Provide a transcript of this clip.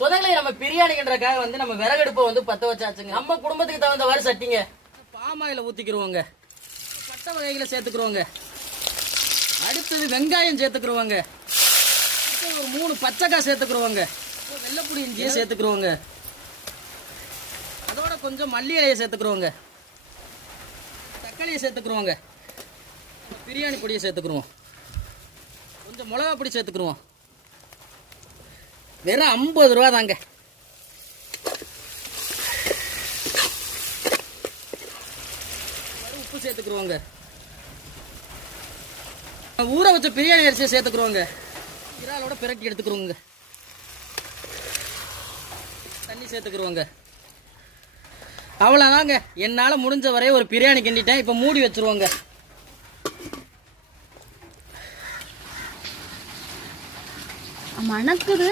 சொந்தங்களை நம்ம பிரியாணின்றக்காக வந்து நம்ம விறகடுப்பை வந்து பத்த வச்சாச்சுங்க. நம்ம குடும்பத்துக்கு தகுந்தவாறு சட்டிங்க. பாமாயில ஊத்திக்கிறோங்க, பட்டை வகைகளை சேர்த்துக்கிறோங்க. அடுத்தது வெங்காயம் சேர்த்துக்கிறோங்க. ஒரு 3 பச்சைக்காய் சேர்த்துக்கிறோங்க. வெள்ளைப்புடி இஞ்சியை சேர்த்துக்கிறோங்க. அதோட கொஞ்சம் மல்லி இலையை சேர்த்துக்கிறோங்க. தக்காளியை சேர்த்துக்கிறோங்க. பிரியாணி பொடியை சேர்த்துக்கிறோம். கொஞ்சம் மிளகா பொடி சேர்த்துக்கிறோம். வெறும் 50 ரூபா தாங்க. உப்பு சேர்த்துக்கிறோங்க. ஊற வச்ச பிரியாணி அரிசியை சேர்த்துக்கிறோங்க. இறாலோட பிரட்டி எடுத்துக்கிறோங்க. தண்ணி சேர்த்துக்கிறோங்க. அவ்வளோதாங்க. என்னால் முடிஞ்ச வரைய ஒரு பிரியாணி கிண்டிட்டேன். இப்போ மூடி வச்சுருவோங்க. மணக்குது.